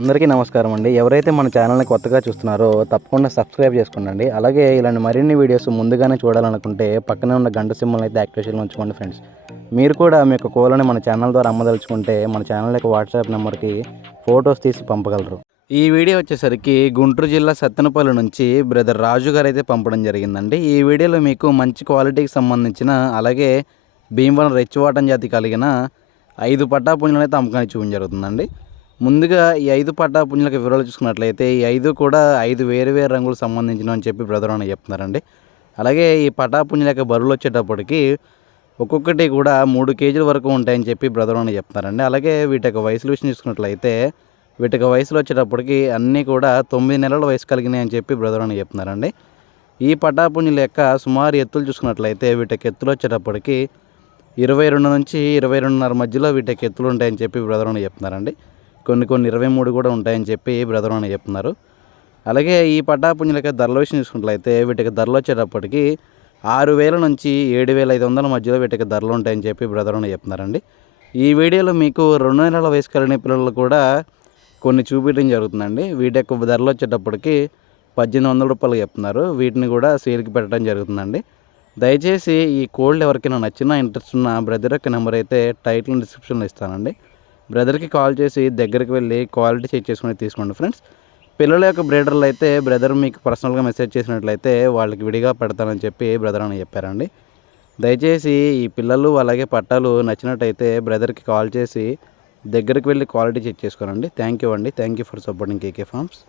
అందరికీ నమస్కారం అండి. ఎవరైతే మన ఛానల్ని కొత్తగా చూస్తున్నారో తప్పకుండా సబ్స్క్రైబ్ చేసుకోండి అలాగే ఇలాంటి మరిన్ని వీడియోస్ ముందుగానే చూడాలనుకుంటే పక్కనే ఉన్న గంట సింబల్ అయితే యాక్టివేషన్లో ఉంచుకోండి ఫ్రెండ్స్. మీరు కూడా మీ యొక్క కోలని మన ఛానల్ ద్వారా అమ్మదలుచుకుంటే మన ఛానల్ యొక్క వాట్సాప్ నెంబర్కి ఫొటోస్ తీసి పంపగలరు. ఈ వీడియో వచ్చేసరికి గుంటూరు జిల్లా సత్తెనపల్లి నుంచి బ్రదర్ రాజు గారు అయితే పంపడం జరిగిందండి. ఈ వీడియోలో మీకు మంచి క్వాలిటీకి సంబంధించిన అలాగే భీమవరం రెచ్చివాటం జాతి కలిగిన ఐదు పట్టా పుంజులను అయితే అమ్మకానికి చూపించడం జరుగుతుందండి. ముందుగా ఈ ఐదు పట్టా పుంజులకు వివరాలు చూసుకున్నట్లయితే ఈ ఐదు కూడా ఐదు వేరు వేరు రంగులకు సంబంధించిన అని చెప్పి బ్రదర్ అని చెప్తున్నారండి. అలాగే ఈ పటా పుంజుల యొక్క బరువులు వచ్చేటప్పటికి ఒక్కొక్కటి కూడా మూడు కేజీల వరకు ఉంటాయని చెప్పి బ్రదర్ అని చెప్తున్నారండి. అలాగే వీటి యొక్క వయసుల విషయం చూసుకున్నట్లయితే వీటి యొక్క వయసులో వచ్చేటప్పటికి అన్నీ కూడా తొమ్మిది నెలల వయసు కలిగినాయి అని చెప్పి బ్రదర్ అని చెప్తున్నారండి. ఈ పటాపుంజుల యొక్క సుమారు ఎత్తులు చూసుకున్నట్లయితే వీటికి ఎత్తులు వచ్చేటప్పటికి ఇరవై రెండు నుంచి ఇరవై రెండున్నర మధ్యలో వీటికి ఎత్తులు ఉంటాయని చెప్పి బ్రదర్ అని చెప్తున్నారండి. కొన్ని కొన్ని ఇరవై మూడు కూడా ఉంటాయని చెప్పి బ్రదర్ అని చెప్తున్నారు. అలాగే ఈ పటాపుంజుల ధరల విషయం చూసుకున్నట్లయితే వీటికి ధరలు వచ్చేటప్పటికి ఆరు వేల నుంచి ఏడు వేల ఐదు వందల మధ్యలో వీటికి ధరలు ఉంటాయని చెప్పి బ్రదర్ అని చెప్తున్నారండి. ఈ వీడియోలో మీకు రెండు నెలల వయసు కలిగిన పిల్లలు కూడా కొన్ని చూపించడం జరుగుతుందండి. వీటి యొక్క ధరలు వచ్చేటప్పటికి పద్దెనిమిది వందల రూపాయలు చెప్తున్నారు. వీటిని కూడా సేల్కి పెట్టడం జరుగుతుందండి. దయచేసి ఈ కోల్డ్ ఎవరికైనా నచ్చినా ఇంట్రెస్ట్ ఉన్న బ్రదర్ యొక్క నెంబర్ అయితే టైటిల్ డిస్క్రిప్షన్లో ఇస్తానండి. బ్రదర్కి కాల్ చేసి దగ్గరికి వెళ్ళి క్వాలిటీ చెక్ చేసుకుని తీసుకోండి ఫ్రెండ్స్. పిల్లల యొక్క బ్రీడర్లు అయితే బ్రదర్ మీకు పర్సనల్గా మెసేజ్ చేసినట్లయితే వాళ్ళకి విడిగా పెడతానని చెప్పి బ్రదర్ అని చెప్పారండి. దయచేసి ఈ పిల్లలు అలాగే పట్టాలు నచ్చినట్టయితే బ్రదర్కి కాల్ చేసి దగ్గరికి వెళ్ళి క్వాలిటీ చెక్ చేసుకోనండి. థ్యాంక్ యూ అండి. Thank you for supporting KK farms.